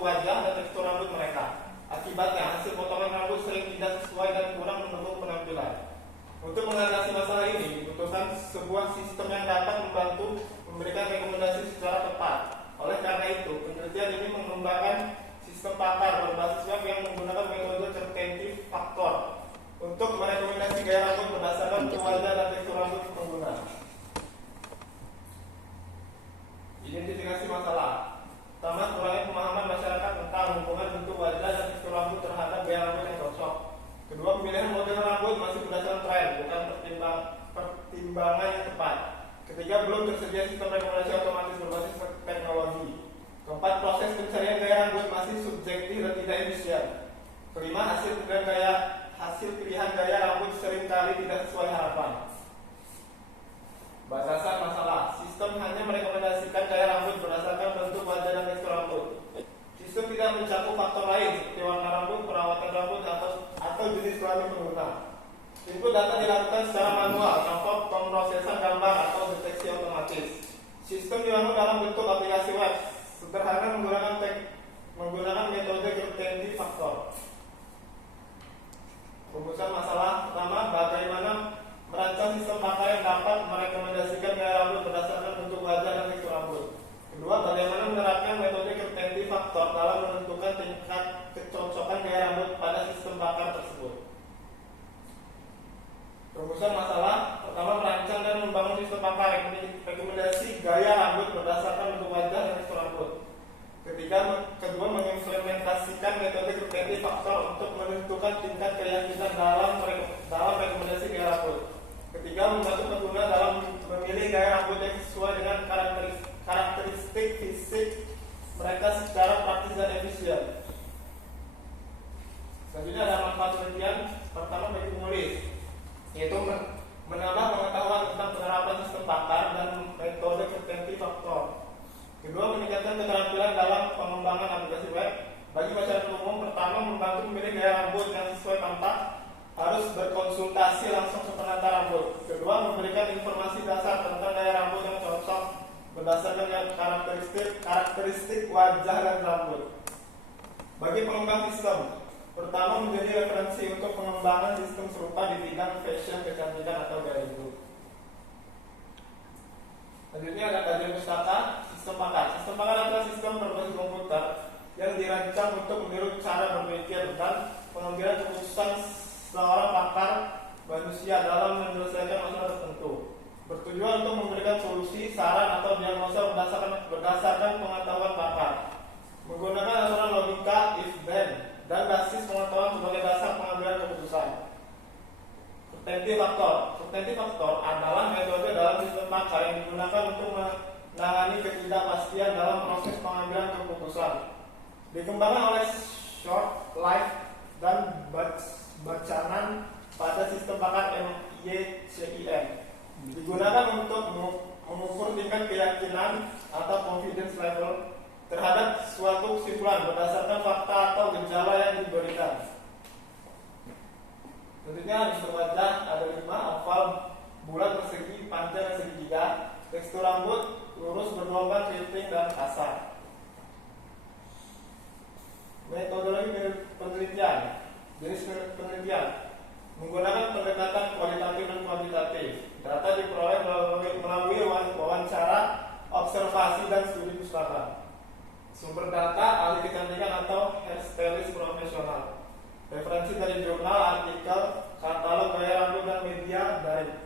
bentuk wajah dan tekstur rambut mereka. Akibatnya, hasil potongan rambut sering tidak sesuai dan kurang mendukung penampilan. Untuk mengatasi masalah ini, dibutuhkan sebuah sistem yang dapat membantu memberikan rekomendasi secara tepat. Oleh karena itu, penelitian ini mengembangkan sistem pakar berbasis web yang menggunakan metode Certainty Factor untuk merekomendasi gaya rambut berdasarkan wajah dan tekstur rambut pengguna. Identifikasi masalah. Pertama, kurangnya pemahaman masyarakat tentang hubungan bentuk wajah dan tekstur rambut terhadap gaya rambut yang cocok. Kedua, pemilihan model rambut masih berdasarkan tren, bukan pertimbangan yang tepat. Ketiga, belum tersedia sistem rekomendasi otomatis berbasis teknologi. Keempat, proses pencarian gaya rambut masih subjektif dan tidak efisien. Kelima, hasil pilihan gaya rambut seringkali tidak sesuai harapan. Batasan masalah. Sistem hanya merekomendasikan gaya rambut berdasarkan bentuk wajah dan tekstur rambut. Sistem tidak mencakup faktor lain seperti warna rambut, perawatan rambut, atau jenis kelamin pengguna. Input data dilakukan secara manual tanpa pemrosesan gambar atau deteksi otomatis. Sistem dibangun dalam bentuk aplikasi web sederhana menggunakan metode Certainty Factor. Rumusan masalah pertama, bagaimana merancang sistem pakar yang dapat merekomendasikan gaya rambut berdasarkan bentuk wajah dan tekstur rambut. Kedua, bagaimana menerapkan metode Certainty Factor dalam menentukan tingkat kecocokan gaya rambut pada sistem pakar tersebut. Rumusan masalah pertama, merancang dan membangun sistem pakar rekomendasi gaya rambut berdasarkan bentuk wajah dan tekstur rambut. Kedua, mengimplementasikan metode Certainty Factor untuk menentukan tingkat keyakinan dalam rekomendasi gaya rambut. Ketiga, membantu pengguna dalam memilih gaya rambut yang sesuai dengan karakteristik fisik mereka secara praktis dan efisien. Selanjutnya ada manfaat penelitian. Pertama, bagi penulis, yaitu menambah pengetahuan tentang penerapan sistem pakar dan metode Certainty Factor. Kedua, meningkatkan keterampilan dalam pengembangan aplikasi web. Bagi masyarakat umum, pertama, membantu memilih gaya rambut yang sesuai tampak, harus berkonsultasi langsung ke penata rambut. Kedua, memberikan informasi dasar tentang gaya rambut yang cocok berdasarkan karakteristik wajah dan rambut. Bagi pengembang sistem, pertama, menjadi referensi untuk pengembangan sistem serupa di bidang fashion, kecantikan, atau gaya hidup. Selanjutnya ada kajian pustaka, sistem pakar. Sistem pakar adalah sistem berbasis komputer yang dirancang untuk meniru cara berpikir dan pengambilan keputusan seorang pakar manusia dalam menyelesaikan masalah tertentu. Bertujuan untuk memberikan solusi, saran, atau diagnosa berdasarkan pengetahuan pakar. Menggunakan aturan logika if-then dan basis pengetahuan sebagai dasar pengambilan keputusan. Certainty Factor adalah metode dalam sistem pakar yang digunakan untuk menangani ketidakpastian dalam proses pengambilan keputusan. Dikembangkan oleh Short, Life, dan Bacanan pada sistem pakar MYCIM. Digunakan untuk mengukur tingkat keyakinan atau confidence level terhadap suatu kesimpulan berdasarkan fakta atau gejala yang diberikan. Tentunya di wajah ada 5, oval, bulat, persegi, panjang, dan segitiga. Tekstur rambut lurus, bergelombang, keriting, dan kasar. Metodologi penelitian. Jenis penelitian menggunakan pendekatan kualitatif dan kuantitatif. Data diperoleh melalui wawancara, observasi, dan studi pustaka. Sumber data ahli kecantikan atau hairstylist profesional. Referensi dari jurnal, artikel, katalog gaya rambut, dan media daring.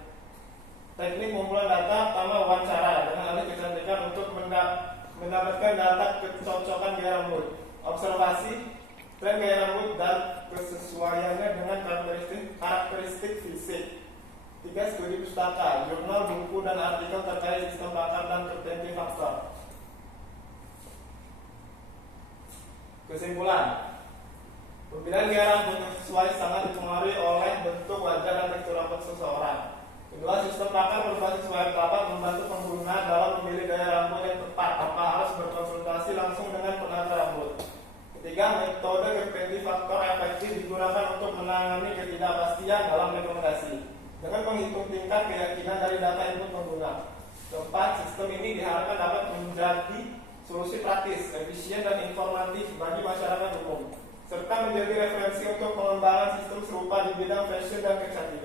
Teknik pengumpulan data pertama, wawancara dengan ahli kecantikan untuk mendapatkan data kecocokan gaya rambut. Observasi tren gaya rambut dan kesesuaiannya dengan karakteristik fisik. 3, studi pustaka, jurnal, buku, dan artikel terkait sistem pakar dan Certainty Factor. Kesimpulan, pemilihan gaya rambut yang sesuai sangat dipengaruhi oleh bentuk wajah dan tekstur rambut seseorang. Kedua, sistem pakar berbasis web dapat membantu pengguna dalam memilih gaya rambut yang tepat tanpa harus berkonsultasi langsung dengan penata rambut. Ketiga, metode Certainty Factor efektif digunakan untuk menangani ketidakpastian dalam rekomendasi dengan menghitung tingkat keyakinan dari data input pengguna. Keempat, sistem ini diharapkan dapat menjadi solusi praktis, efisien dan informatif bagi masyarakat umum, serta menjadi referensi untuk pengembangan sistem serupa di bidang fashion dan kecantikan.